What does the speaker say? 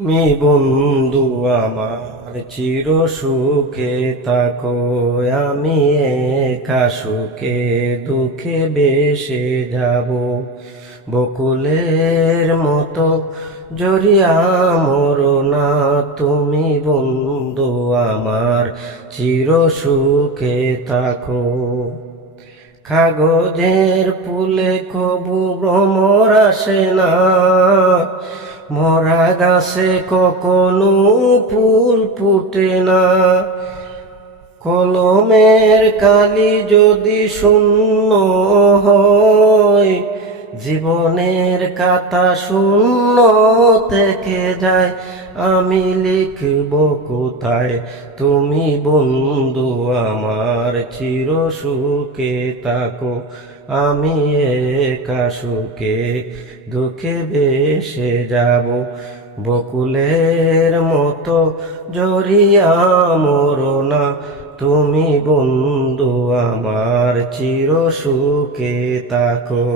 তুমি বন্ধু আমার চির সুখে থাকো, আমি একা সুখে দুঃখে বেসে যাব। বকুলের মতো জড়িয়া মরো না, তুমি বন্ধু আমার চির সুখে থাকো। কাগজের ফুলে কবু ভ্রমর আসে না, মরা গাছে কখনো ফুল ফুটে না। কলমের কালি যদি শূন্য হয়, জীবনের খাতা শূন্য থেকে যায়। আমি লিখব কোথায়, তুমি বন্ধু আমার চির সুখে থাকো। আমি একা সুখে দুঃখে ভেসে যাব। বকুলের মতো জড়িয়া মরো না, তুমি বন্ধু আমার চির সুখে থাকো।